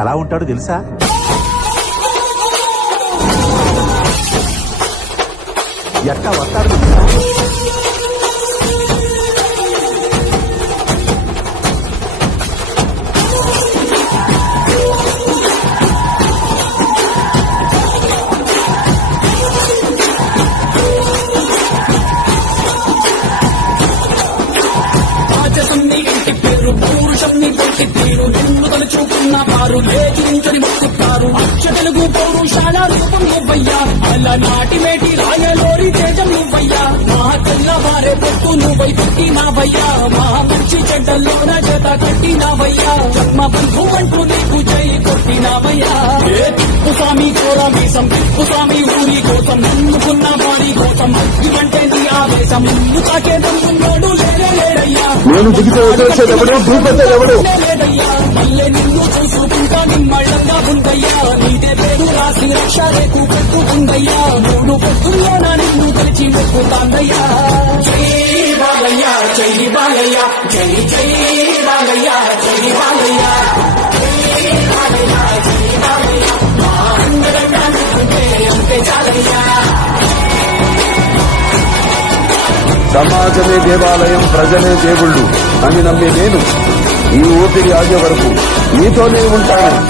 ఎలా ఉంటాడో తెలుసా? ఎట్టా వస్తాడు తెలుసా? నిన్ను తలుచుకున్న వారు లేచించని మొక్కుతారు. అక్ష తెలుగు పౌరుషాల రూపం నువ్వయ్యా, అలనాటి మేటి రాయలోరి తేజం నువ్వయ్యా. మా తెల్లవారే పొట్టు నువ్వై పుట్టినావయ్యా, మా మంచి చెడ్డల్లోన జత కట్టినావయ్యా. జన్మ బంధు అంటూ నీకు జై కొట్టినావయ్యా. ఏ తిప్పు స్వామి కోర మీసం, తిప్పు స్వామి ఊరి కోసం, నన్నుకున్న వారి కోసం అగ్గిమంటే నీ ఆవేశం. ముందు తాకే దమ్మున్నోడు లేరయ్యా, నేను దిగిపోయేవాడు భూపతేవాడు లేదయ్యా. మళ్ళీ నిన్ను చూసుకుంటా నిమ్మళ్ళంగా ఉందయ్యా. నీదే పేరు రాసి రక్ష రేకు పెట్టుకుందయ్యా. మూడు పొద్దుల్లోనా నిన్ను తెలిసి మొక్కుతాందయ్యా. జై బాలయ్య జై బాలయ్య జై జై బాలయ్య జై బాలయ్య జై బాలయ్య జై బాలయ్య. మా అందరంగా అంతే చాలయ్యా. సమాజమే దేవాలయం, ప్రజలే దేవుళ్ళు అని నమ్మే నేను ఈ ఊపిరి ఆగే వరకు నీతోనే ఉంటాను.